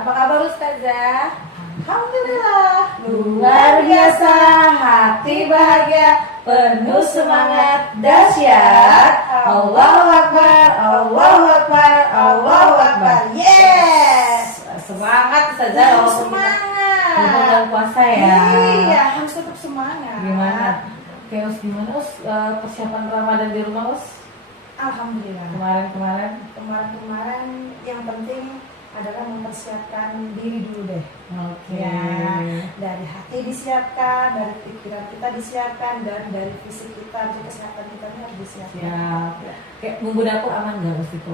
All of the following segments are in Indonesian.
Apa kabar Ustazah? Alhamdulillah, Luar biasa, hati bahagia, penuh semangat, dahsyat. Allahu Akbar, Allahu Akbar, Allahu Akbar. Yes. Semangat Ustazah. Harus semangat. Bulan puasa ya. Iya, harus tetap semangat. Gimana? Chaos gimana Us? Persiapan Ramadan di rumah Us? Alhamdulillah. Kemarin. Yang penting adalah mempersiapkan diri dulu deh. Oke. Ya, dari hati disiapkan, dari pikiran kita disiapkan, dan dari fisik kita, juga kesehatan kita harus disiapkan. Siap. Kayak bumbu dapur aman nggak Us itu?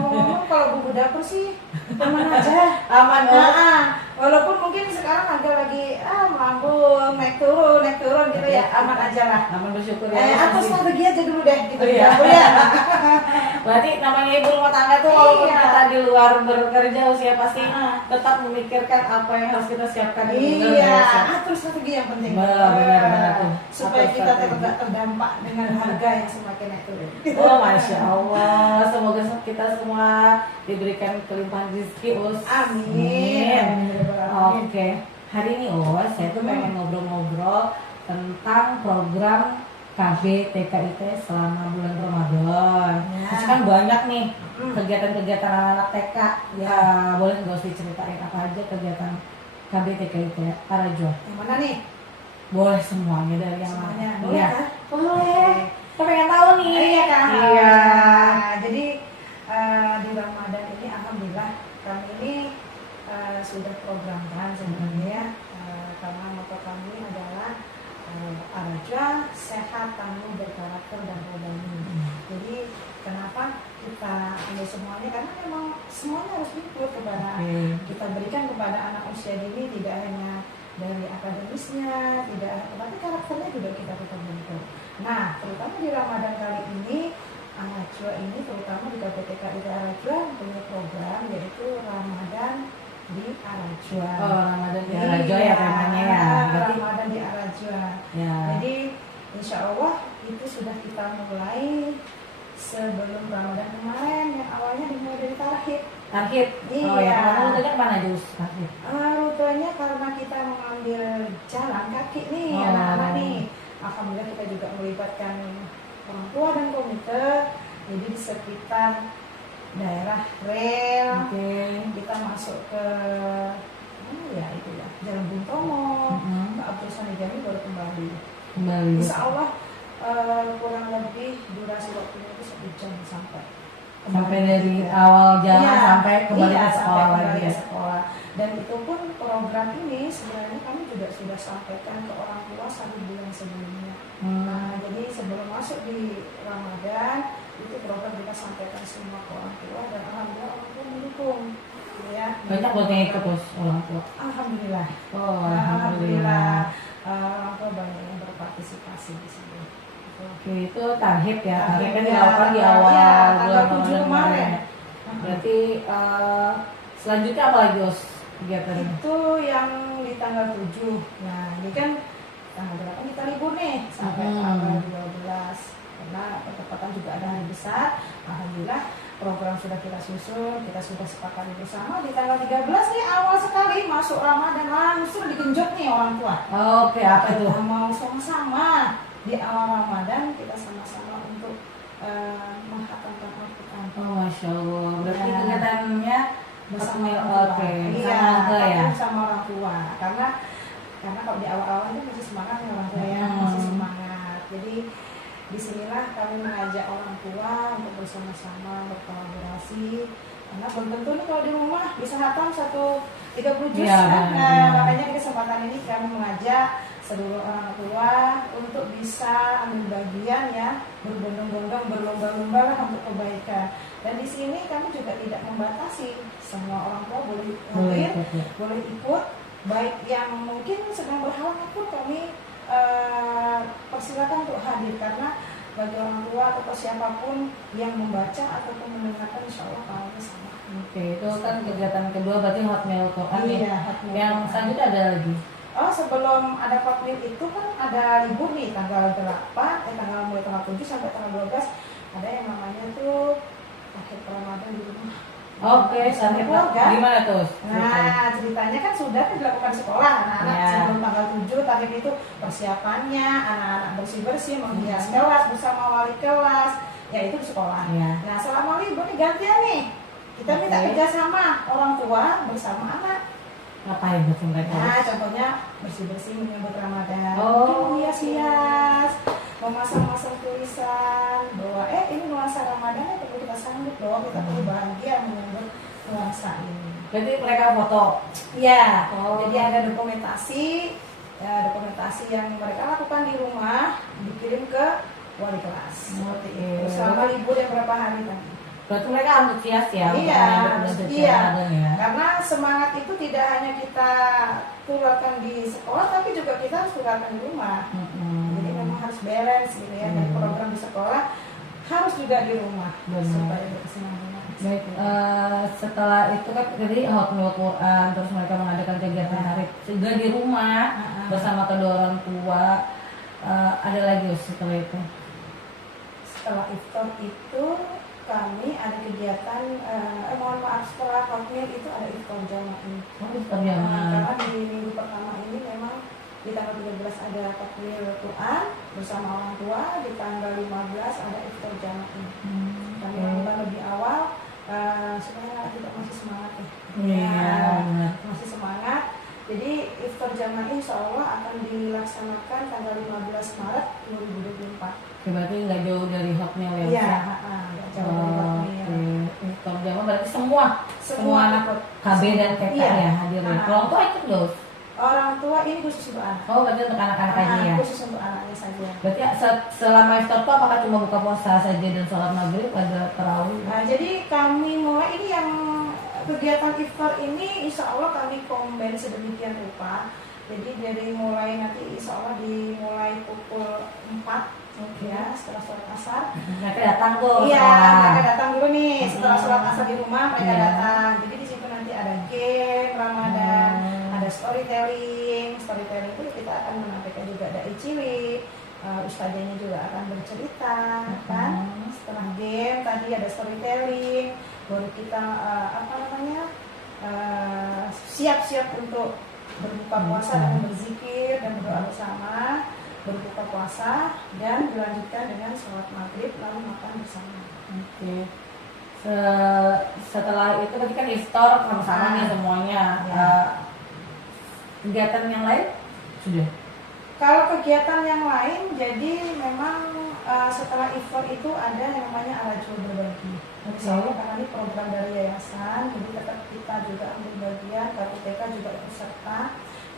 Ngomong kalau bumbu dapur sih aman aja. Aman. Walaupun mungkin sekarang agak lagi melambung, naik turun gitu ya, aman aja lah. Aman, bersyukur ya. Aku strategi aja dulu deh gitu. Oh, iya. Ya. Berarti namanya ibu rumah tangga tuh walaupun Iya. kita di luar bekerja usia pasti tetap memikirkan apa yang harus kita siapkan. Iya, atur strategi yang penting. Benar tuh. Supaya Atur kita strategi. tidak terdampak dengan harga yang semakin naik turun. Oh, Masya Allah. Semoga kita semua diberikan kelimpahan rezeki Us. Amin. Oke. Hari ini Us, saya tuh pengen ngobrol-ngobrol tentang program KB TKIT selama bulan Ramadan. Ya. Terus kan banyak nih kegiatan-kegiatan anak TK. Ya, boleh nggak usah diceritain apa aja kegiatan KB TKIT Arajwa? Yang mana nih? Boleh semuanya dari yang Semuanya. mana? Boleh Iya. kan? Boleh. Kita pengen tahu nih. Iya kan? Iya. Jadi di Ramadan ini alhamdulillah kami ini sudah programkan sebenarnya karena moto kami adalah Arajwa sehat, tangguh, berkarakter dan rodani. Jadi kenapa kita ambil semuanya, karena memang semuanya harus ikut kepada kita berikan kepada anak usia dini, tidak hanya dari akademisnya, tapi karakternya juga kita berikan. Nah, terutama di Ramadan kali ini Arajwa ini, terutama di KPTK di Arajwa punya program yaitu Ramadan di Arajwa. Oh, Ramadan di Arajwa ya temanya ya. Berarti Ramadan di Arajwa. ya. Jadi insya Allah itu sudah kita mulai sebelum Ramadan kemarin, yang awalnya dimulai dari tarhib. Tarhib. Oh Iya. ya, kamu rutenya kemana Jus? Tarhib. Rutenya karena kita mengambil jalan kaki nih, Oh. anak-anak nih. Alhamdulillah kita juga melibatkan orang tua dan komite. Jadi di sekitar daerah rel, kita masuk ke itu ya, Jalan Bung Tomo, Pak Abdul Sani Jami baru kembali. Insya Allah kurang lebih durasi waktunya itu 1 jam sampai dari awal jalan sampai kembali ke sekolah sampai lagi kembali ya. ke sekolah. Dan itu pun program ini sebenarnya kami juga sudah sampaikan ke orang tua 1 bulan sebelumnya. Nah, jadi sebelum masuk di Ramadan itu program kita sampaikan semua ke orang tua, dan alhamdulillah orang tua mendukung. Ya, Banyak buat yang ikut Us, orang tua. Alhamdulillah. Oh, Alhamdulillah. Orang tua banyak yang berpartisipasi di sini. Oke, itu tarhib ya. Tarhib kan Iya, dilakukan di awal tanggal bulan 7 Ramadan kemarin. Berarti selanjutnya apa lagi Us kegiatannya? Itu yang di tanggal 7. Nah, ini kan tanggal 8 kita libur nih sampai tanggal 12. Karena pertepatan juga ada hari besar. Alhamdulillah program sudah kita susun, kita sudah sepakati bersama. Di tanggal 13 nih awal sekali masuk Ramadan, langsung digenjot nih orang tua. Oke, apa itu? Kita mau sama-sama di awal Ramadan, kita sama-sama untuk menghatamkan Al-Quran. Oh, Masya Allah. Berarti Ya. kegiatannya Bersama Oke, orang tua. Iya, sama orang tua ya. sama orang tua. Karena kalau di awal-awal itu masih semangat ya orang tua ya, masih semangat. Jadi disinilah kami mengajak orang tua untuk bersama-sama berkolaborasi. Karena belum tentu nih kalau di rumah bisa hatam 30 juz Iya, kan. benar. Makanya di kesempatan ini kami mengajak seluruh orang tua untuk bisa ambil bagian ya, berbondong-bondong, berlomba-lomba lah untuk kebaikan. Dan di sini kami juga tidak membatasi, semua orang tua boleh hadir, boleh ikut, baik yang mungkin sedang berhalangan pun kami persilakan untuk hadir, karena bagi orang tua atau siapapun yang membaca ataupun mendengarkan insya Allah pahalanya sama. Oke, itu kan kegiatan kedua berarti Hotmail Quran ya. Iya, Hotmail Yang Quran. selanjutnya ada lagi. Oh, sebelum ada Hotmail itu kan ada libur nih tanggal 8, tanggal mulai tanggal 7 sampai tanggal 12 ada yang namanya tuh akhir Ramadan di rumah. Oke, Bersama sampai keluarga. gimana tuh? Nah, ceritanya kan sudah dilakukan di sekolah anak-anak Ya. sebelum tanggal 7 target itu persiapannya, anak-anak bersih-bersih, menghias kelas bersama wali kelas, ya itu di sekolah. Ya. Nah, selama libur nih gantian nih, kita minta Oke. kerjasama orang tua bersama anak. Ngapain tuh mereka? Nah, contohnya bersih-bersih menyambut Ramadan, Oh. menghias-hias, memasang-masang tulisan bahwa ini nuansa Ramadan yang perlu kita sambut loh, kita perlu bahagia menyambut nuansa ini. Berarti mereka foto. Iya, Oh. jadi ada dokumentasi, ya, dokumentasi yang mereka lakukan di rumah dikirim ke wali kelas. Seperti Oke. itu. Selama libur yang berapa hari tadi? Berarti mereka antusias ya untuk Iya, menyambut bulan suci iya. Ramadan ya. Karena semangat itu tidak hanya kita tularkan di sekolah, tapi juga kita harus tularkan di rumah. Jadi memang harus balance gitu ya, dari program di sekolah harus juga di rumah. Benar. Supaya berkesinambungan. Baik, setelah itu kan tadi hafal Quran, terus mereka mengadakan kegiatan hari juga di rumah bersama kedua orang tua. Ada lagi setelah itu? Setelah iftar itu kami ada kegiatan, mohon maaf, setelah takmir itu ada iftar jamaah. Oh, iftar jamaah. Karena di minggu pertama ini memang di tanggal 13 ada takmir Quran bersama orang tua, di tanggal 15 ada iftar jamaah. Kami lakukan lebih awal supaya kita masih semangat ya. Iya, benar. Masih semangat. Jadi iftar jamaah insya Allah akan dilaksanakan tanggal 15 Maret 2024. Berarti nggak jauh dari hotmail ya? Iya, nggak jauh dari hotmail. Iftar jamaah berarti semua anak ikut. KB dan TK Iya. ya hadir ya. Orang tua ikut dong. Orang tua ini khusus untuk anak. Oh, berarti untuk anak-anak aja ya. Khusus untuk anaknya saja. Berarti selama iftar itu apakah cuma buka puasa saja dan sholat maghrib pada tarawih? Nah, jadi kami mulai ini yang kegiatan iftar ini insya Allah kami combine sedemikian rupa. Jadi dari mulai nanti insya Allah dimulai pukul 4 ya, setelah sholat asar. Mereka datang tuh. Iya, setelah. mereka datang dulu nih. Setelah sholat asar di rumah mereka Iya. datang. Jadi di situ nanti ada game Ramadan, ada storytelling. Storytelling itu kita akan menampilkan juga ada cilik. Ustazahnya juga akan bercerita, kan? Setelah game tadi ada storytelling, baru kita siap-siap untuk berbuka puasa dan berzikir dan berdoa bersama, berbuka puasa dan dilanjutkan dengan sholat maghrib lalu makan bersama. Oke. Setelah itu berarti kan iftar sama-sama nih semuanya. Ya. Kegiatan yang lain sudah. Kalau kegiatan yang lain, jadi memang setelah iftar itu ada yang namanya arajul berbagi. Insya Allah karena ini program dari yayasan, jadi tetap kita juga ambil bagian, KPTK juga ikut serta.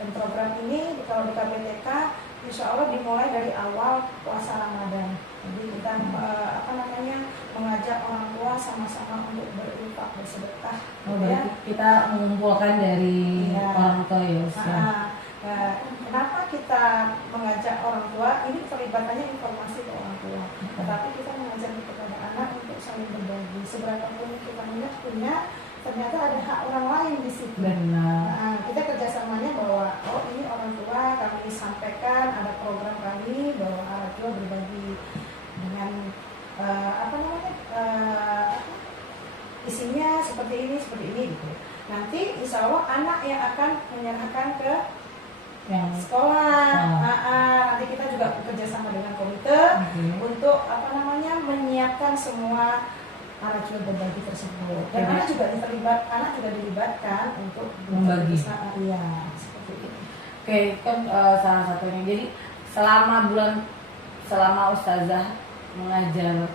Dan program ini kalau di KPTK, insya Allah dimulai dari awal puasa Ramadan. Jadi kita mengajak orang tua sama-sama untuk berinfak, bersedekah. Oh, berarti kita mengumpulkan dari Iya. orang tua ya. Ustaz. Kenapa kita mengajak orang tua? Ini terlibatannya informasi ke orang tua. Tetapi kita mengajak kepada anak untuk saling berbagi. Seberapapun kita punya, ternyata ada hak orang lain di situ. Benar. Nah, kita kerjasamanya bahwa ini orang tua kami sampaikan ada program kami bahwa orang tua berbagi dengan isinya seperti ini gitu. Nanti insya Allah anak yang akan menyerahkan ke Yang sekolah. Nanti kita juga bekerja sama dengan komite untuk menyiapkan semua arajul berbagi tersebut. Dan anak juga dilibatkan untuk membagi. Iya, seperti itu. Oke, kan salah satunya. Jadi selama ustazah mengajar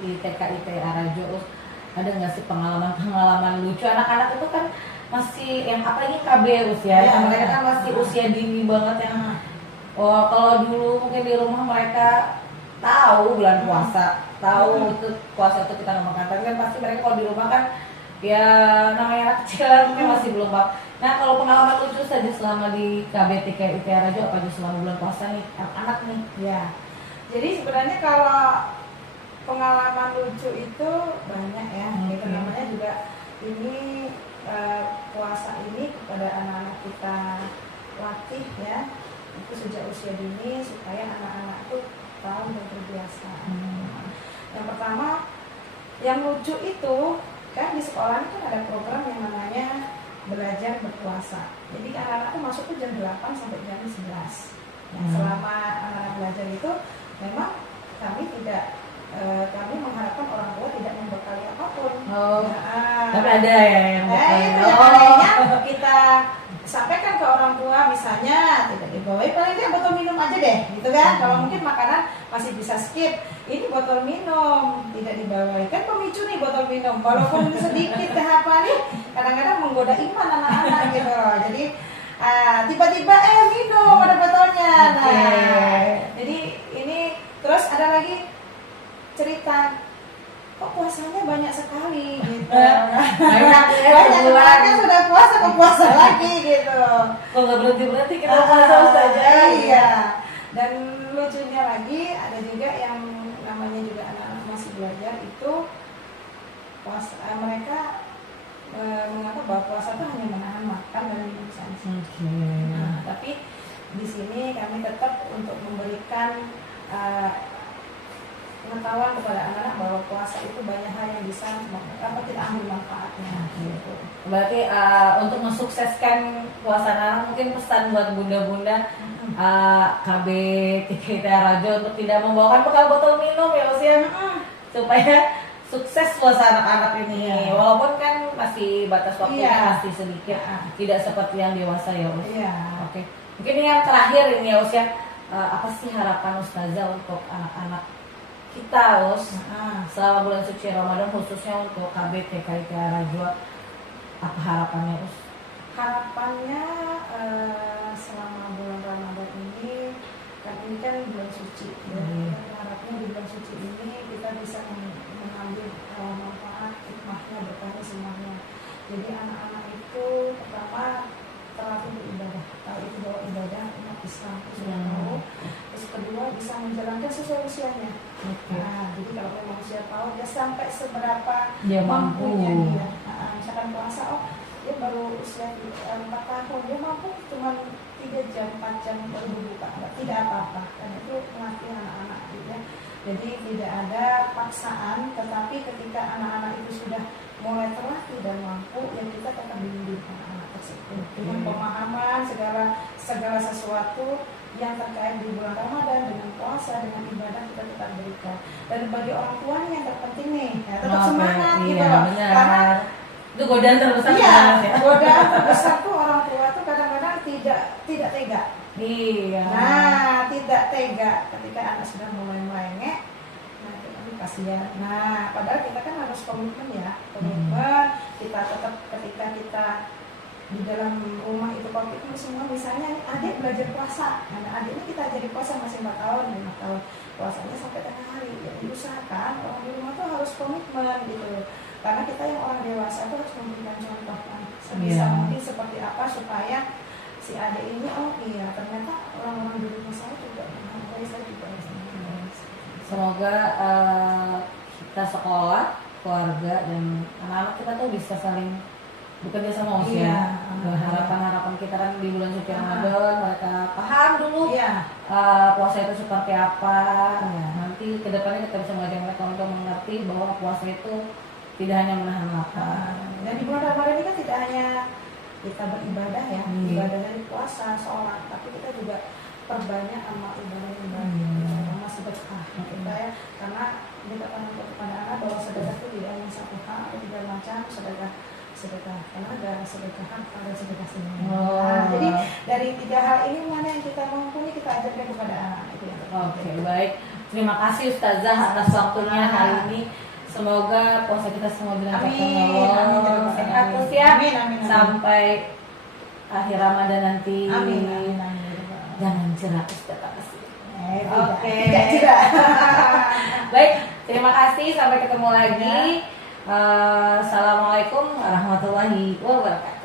di TKIT Arajo, ada nggak sih pengalaman lucu? Anak-anak itu kan masih yang apalagi KB usia, Ya, mereka kan masih usia dini banget yang kalau dulu mungkin di rumah mereka tahu bulan puasa, tahu itu puasa itu kita nggak makan, tapi kan pasti mereka kalau di rumah kan ya namanya anak kecil mungkin masih belum paham. Nah, kalau pengalaman lucu saja selama di KBTK ITR aja apa aja selama bulan puasa nih anak nih? Ya, jadi sebenarnya kalau pengalaman lucu itu banyak ya. Itu namanya juga ini puasa ini kepada anak-anak kita latih ya, itu sejak usia dini supaya anak-anak itu tahu dan terbiasa. Yang pertama, yang lucu itu kan di sekolah kan ada program yang namanya belajar berpuasa. Jadi anak-anak tuh masuk tuh jam 8 sampai jam 11. Nah, selama anak-anak belajar itu memang kami mengharapkan orang tua tidak membekali apapun. Tapi ada ya yang itu yang anehnya kita sampaikan ke orang tua, misalnya tidak dibawa, paling dia botol minum aja deh, gitu kan. Kalau mungkin makanan masih bisa skip, ini botol minum tidak dibawa, kan pemicu nih botol minum, walaupun sedikit apa nih, kadang-kadang menggoda iman anak-anak gitu loh. Jadi tiba-tiba minum ada botolnya. Nah, jadi ini terus ada lagi cerita, kok puasanya banyak sekali gitu. Banyak kan sudah puasa kok puasa lagi gitu. Kok nggak berhenti kita puasa saja. Iya. Dan lucunya lagi ada juga yang namanya juga anak-anak masih belajar itu puasa, mereka menganggap bahwa puasa itu hanya menahan makan dan minum saja. Nah, tapi di sini kami tetap untuk memberikan pengetahuan kepada anak-anak bahwa puasa itu banyak hal yang bisa kita ambil manfaatnya. Gitu. Berarti untuk mensukseskan puasa anak mungkin pesan buat bunda-bunda KB TKT Rajo untuk tidak membawakan bekal botol minum ya usia supaya sukses puasa anak-anak ini. Walaupun kan masih batas waktunya masih sedikit, tidak seperti yang dewasa ya Us. Oke. Mungkin yang terakhir ini ya usia, apa sih harapan Ustazah untuk anak-anak kita selama bulan suci Ramadan, khususnya untuk KB TKT Rajo, apa harapannya Us? Harapannya selama bulan Ramadan ini, kan ini kan bulan suci, harapnya di bulan suci ini kita bisa mengambil manfaat hikmahnya, berkahnya semuanya. Jadi anak-anak itu pertama terlatih beribadah, tahu itu bahwa ibadah umat Islam itu sudah tahu. Terus kedua bisa menjalankan sesuai usianya. Nah, jadi kalau memang usia tahu dia sampai seberapa mampunya dia. Misalkan puasa, dia baru usia 4 tahun, dia mampu cuma 3 jam, 4 jam baru berbuka, tidak apa-apa. Dan itu melatih anak-anak gitu ya. Jadi tidak ada paksaan, tetapi ketika anak-anak itu sudah mulai terlatih dan mampu, ya kita tetap bimbing anak-anak tersebut dengan pemahaman segala sesuatu yang terkait di bulan Ramadan, dengan puasa, dengan ibadah kita tetap berikan. Dan bagi orang tua yang terpenting nih, ya, tetap semangat gitu loh. Karena itu godaan terbesar. Godaan terbesar tuh orang tua tuh kadang-kadang tidak tega. Nah, tidak tega ketika anak sudah mulai melengek. Nah, ini kasihan. Nah, padahal kita kan harus komitmen ya, kita tetap ketika kita di dalam rumah itu komitmen semua, misalnya adik belajar puasa, nah adiknya kita jadi puasa masih 4 tahun, 5 tahun puasanya sampai tengah hari, ya diusahakan orang di rumah tuh harus komitmen gitu, karena kita yang orang dewasa tuh harus memberikan contoh sebisa mungkin seperti apa supaya si adik ini ternyata orang-orang di rumah saya juga saya juga. Semoga kita sekolah, keluarga dan anak-anak kita tuh bisa saling bekerja sama usia. Harapan-harapan kita kan di bulan suci Ramadan mereka paham dulu puasa itu seperti apa. Nanti kedepannya kita bisa mengajak mereka untuk mengerti bahwa puasa itu tidak hanya menahan lapar. Dan di bulan Ramadan ini kan tidak hanya kita beribadah ya, ibadah dari puasa, sholat, tapi kita juga perbanyak amal ibadah sama sedekah kita ya, karena kita tanamkan kepada anak bahwa sedekah itu tidak hanya satu hal, ada 3 macam sedekah, karena ada sedekah hak, ada sedekah sunnah. Jadi dari 3 hal ini mana yang kita mampu kita ajarkan kepada anak itu ya. Oke, baik. Terima kasih Ustazah atas waktunya hari ini. Semoga puasa kita semua dilancarkan Allah. Sehat terus ya. Sampai akhir Ramadan nanti. Amin. Jangan cerah Ustazah. Oke. Tidak cerah. Baik, terima kasih. Sampai ketemu lagi. Assalamualaikum warahmatullahi wabarakatuh.